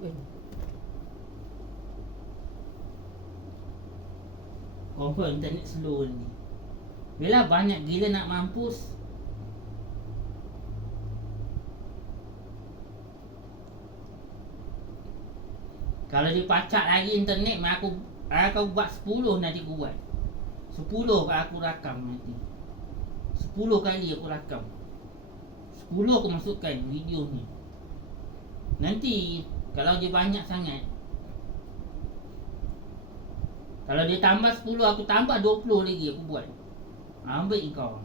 kan. Confirm internet slow ni. Bila banyak gila nak mampus. Kalau dia pacak lagi internet, aku buat 10 nanti aku buat. 10 aku rakam nanti. 10 kali aku rakam. 10 aku masukkan video ni. Nanti kalau dia banyak sangat, kalau dia tambah 10, aku tambah 20 lagi aku buat. Ambil kau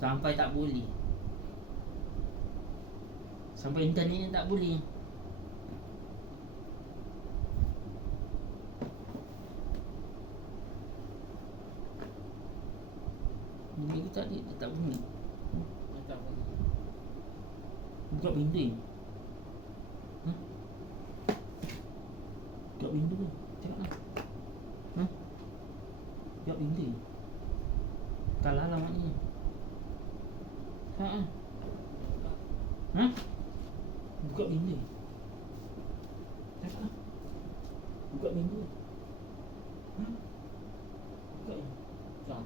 sampai tak boleh. Sampai internet tak boleh. Bunyi tu tadi dia tak bunyi. Tak bunyi. Buka pintu. Buka pintu ke? Cakap lah. Buka pintu. Kalah lah maknanya. Buka pintu. Cakap lah. Buka pintu. Buka je. Tak.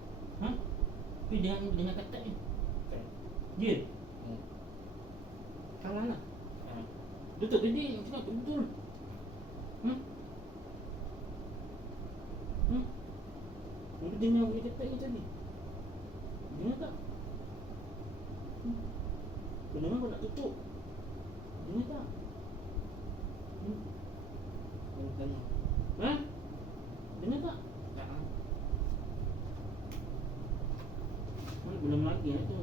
Tapi dengan ketat ni. Ya? Kalah lah. Betul tadi cakap betul. Dia dengar boleh ketat ni tadi. Dengar tak? Kau dengar kau nak tutup. Dengar tak? Dengar. Dengar tak? Tak. Belum lagi lah tu.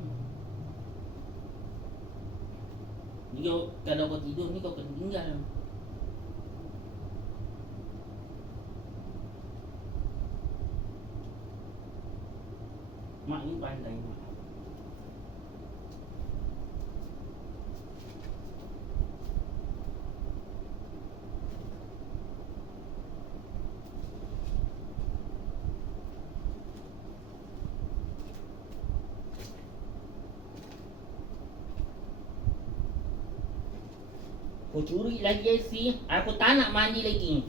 Ni kalau kau tidur ni kau kena tinggal. Mak ni pandai mak. Kau curi lagi IC, aku tak nak mandi lagi.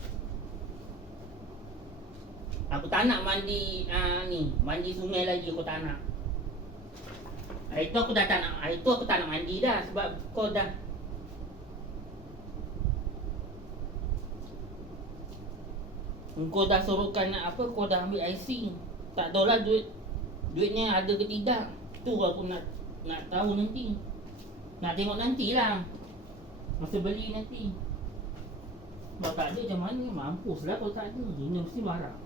Aku tak nak mandi mandi sungai lagi aku tak nak. Hari tu aku dah tak nak, hari tu aku tak nak mandi dah sebab kau dah suruhkan apa, kau dah ambil IC. Tak tahulah duitnya ada ke tidak. Tu aku nak tahu nanti. Nak tengok nantilah. Masa beli nanti. Kalau tak ada macam mana? Mampuslah kalau tak ada. Ini mesti marah.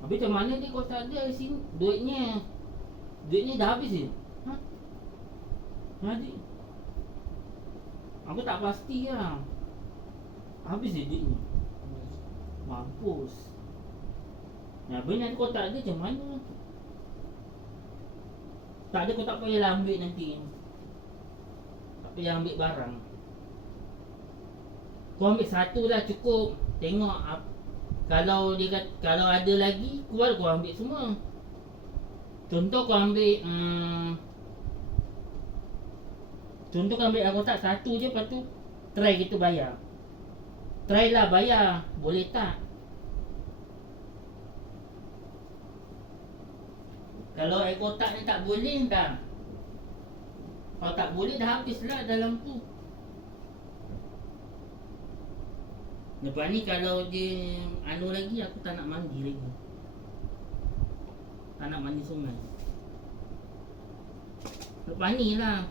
Habis macam mana dia kalau tak ada sini? Duitnya dah habis je. Jadi aku tak pasti lah. Habis je duitnya. Mampus. Habis nanti kalau tak ada macam mana? Tak ada kau tak payahlah ambil nanti. Tak payah ambil barang. Kau ambil satu lah cukup. Tengok kalau ada lagi, kau ambil semua. Contoh kau ambil contoh kau ambil aku tak satu je, lepas tu try kita bayar. Try lah bayar. Boleh tak? Kalau air kotak ni tak boleh dah. Kalau tak boleh dah habislah dalam tu. Lepas ni kalau dia lagi, aku tak nak mandi lagi. Tak nak mandi sungai. Lepas ni lah.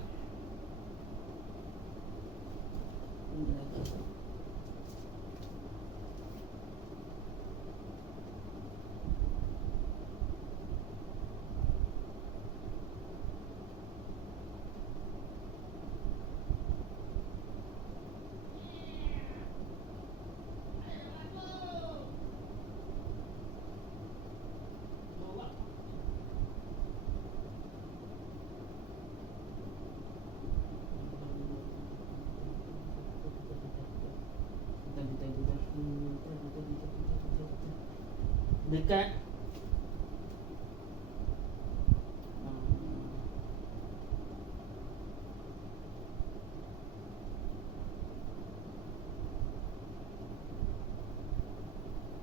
Dekat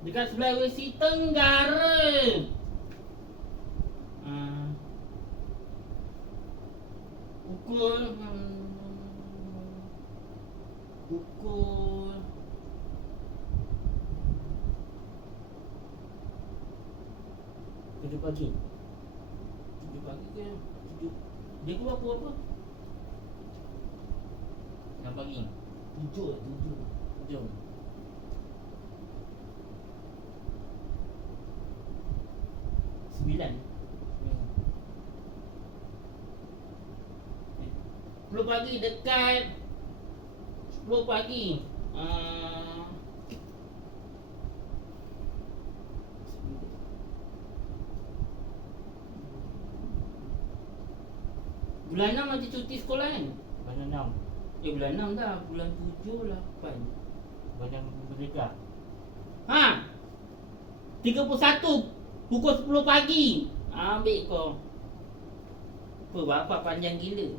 Dekat Sulawesi Tenggara. Pukul 7 pagi. 7 pagi ke 7. Dia keluar pukul apa? 6 pagi. 7. Jom. 9. 10 pagi dekat 10 pagi. Bulan 6 ada cuti sekolah kan? Bulan 6. Bulan 6 dah. Bulan 7, 8. Bulan Merdeka. Ha? 31 pukul 10 pagi. Ambil kau. Apa bapak panjang gila.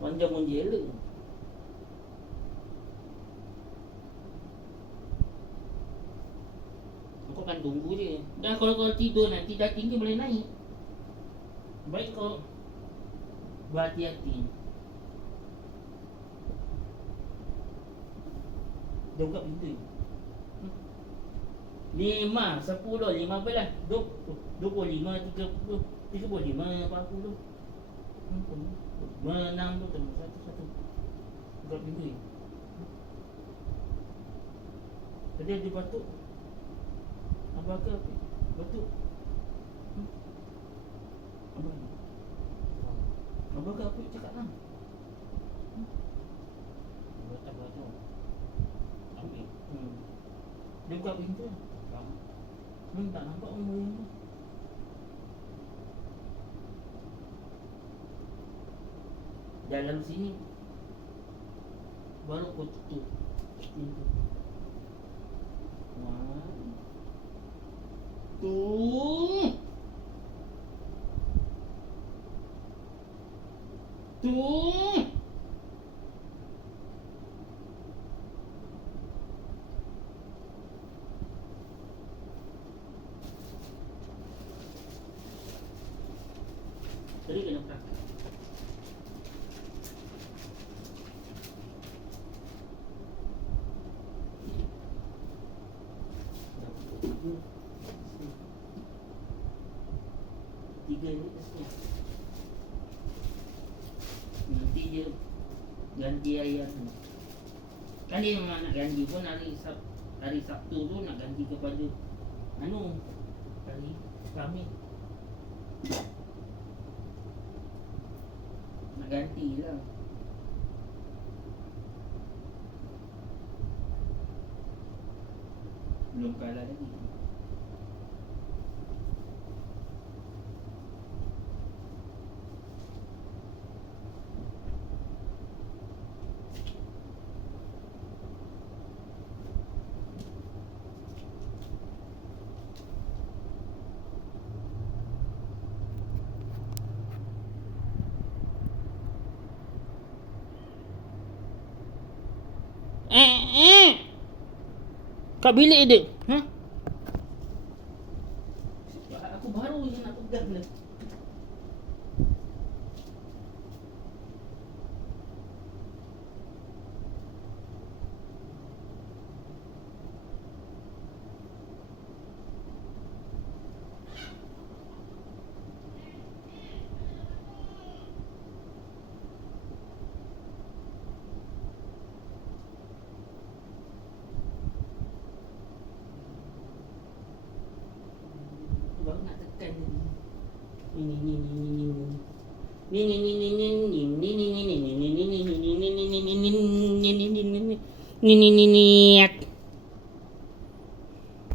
Panjang pun jela. Kau kan tunggu je. Dah kalau kau tidur nanti dah tinggi boleh naik. Baik kau berhati-hati. Dia buka pintu. 5, 10, 15, 25, 30, 35, 40. Menang tu tengok satu. Buka pintu ni. Tadi dia batuk. Abang ke apa? Batuk. Abang ke apa? Cakap lah. Batuk. Ambil. Dia buka pintu. Tak nampak orang boleh ni. Dalam sini baru kau tutup pintu. 1, 2, 2. Tadi kena perak. Tiga ni dah. Nanti je ganti ayam. Kan dia memang nak ganti pun hari Sabtu tu nak ganti kepada hari Khamis. Nak ganti lah. Belum kalah lagi. Kat bilik dia. Aku baru je nak pegang dia. Baru nak tekan ni. Ni.